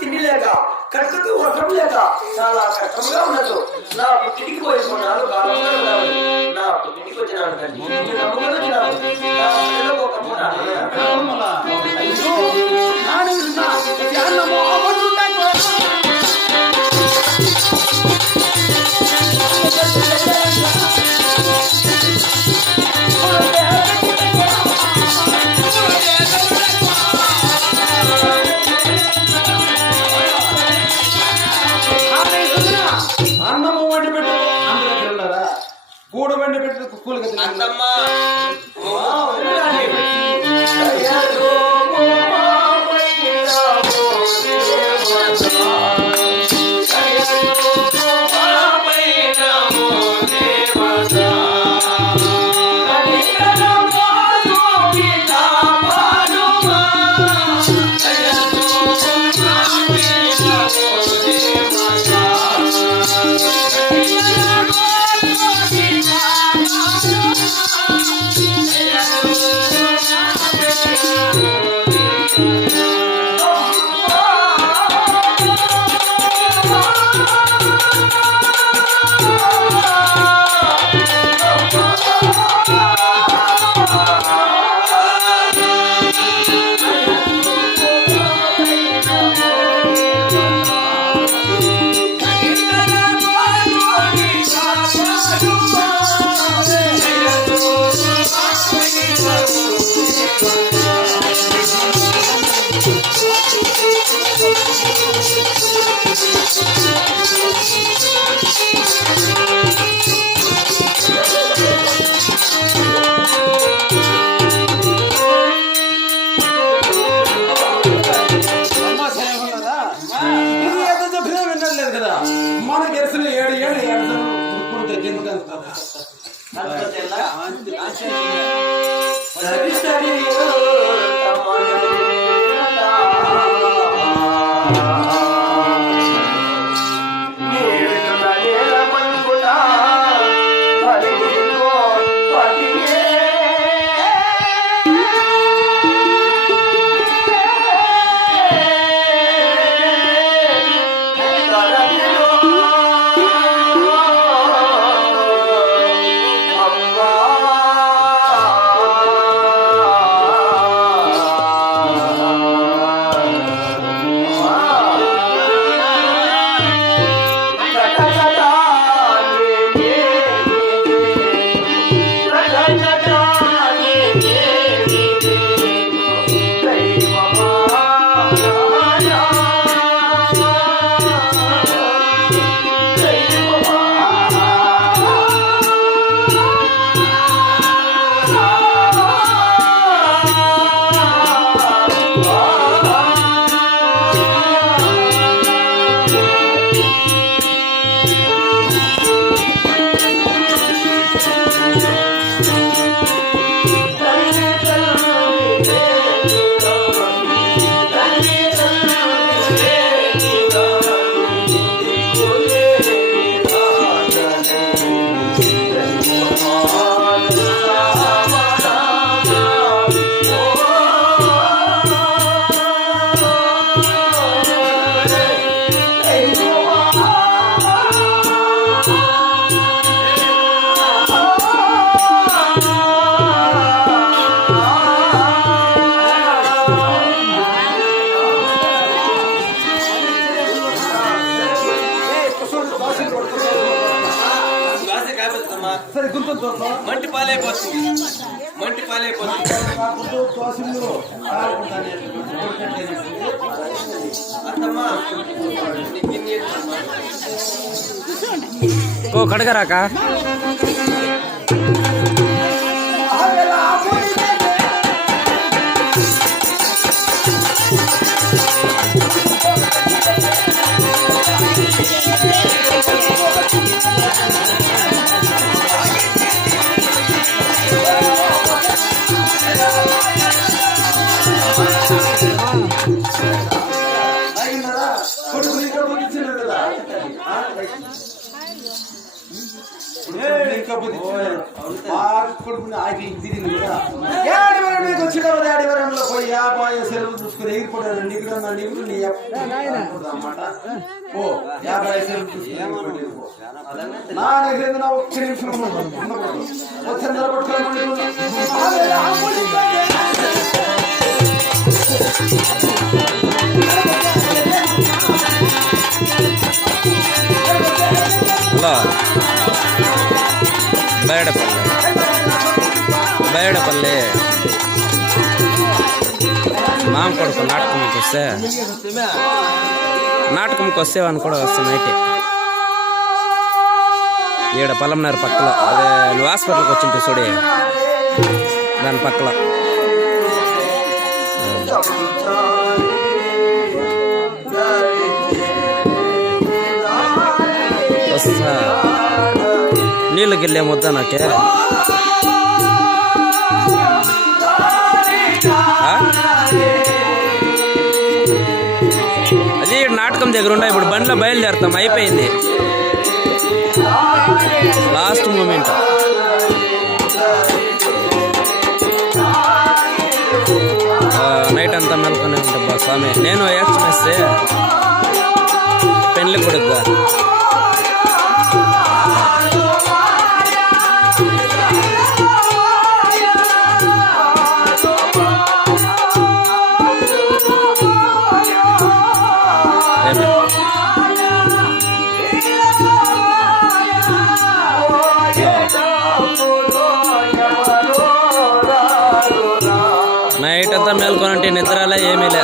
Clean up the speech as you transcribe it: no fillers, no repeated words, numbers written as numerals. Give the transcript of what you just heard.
తిండి లేక కట్టుకు వస్త్రం లేక చాలా కష్టంగా ఉన్నది. నా పుట్టింటికి పోయిస్తున్నాను, నా పుట్టింటికి వచ్చినాను కండి నమ్ముకొని వచ్చినాను. నా ఒక మూట కూడు బండి పెట్టి స్కూల్కి అత్తమ్మా సరి సరి మంటి పాలైపోతుంది, మంటి పాలైపోతుంది. ఓ కడగరాక ఇంకా బుద్ధి ఇచ్చినాడు. బాగా కొడుకుని ఆగి తిరిగి కదా ఏడివరం నీకు వచ్చినావు ఏడివరంలో పోయి యాభై సెలవులు చూసుకుని ఎగిరిపోయారు నీకు నీకు నీ అన్నమాట ఓ 50 సెలవులు చూసుకుని నా దగ్గర నా ఒక్క నిమిషం వచ్చి నిలబడుకోవాలి బయడపల్లి మామ కొడుకు నాటకంకి వస్తే వాని కూడా వస్తాను నైట్ ఈడ పల్లంనగర్ పక్కలో అదే నువ్వు హాస్పిటల్కి వచ్చింటే చూడే దాని పక్కలో వస్తా నీళ్ళకి వెళ్ళే ముద్దా నాకే అది నాటకం దగ్గర ఉండే ఇప్పుడు బండిలో బయలుదేరుతాం అయిపోయింది లాస్ట్ మూమెంట్ నైట్ అంతా మెలకొని ఉంటాం బా స్వామి నేను యాక్షన్ వేస్తే పెళ్ళి కొడుకుగా నైట్ అంతా మేల్కొనంటే నిద్రలే ఏమీ లే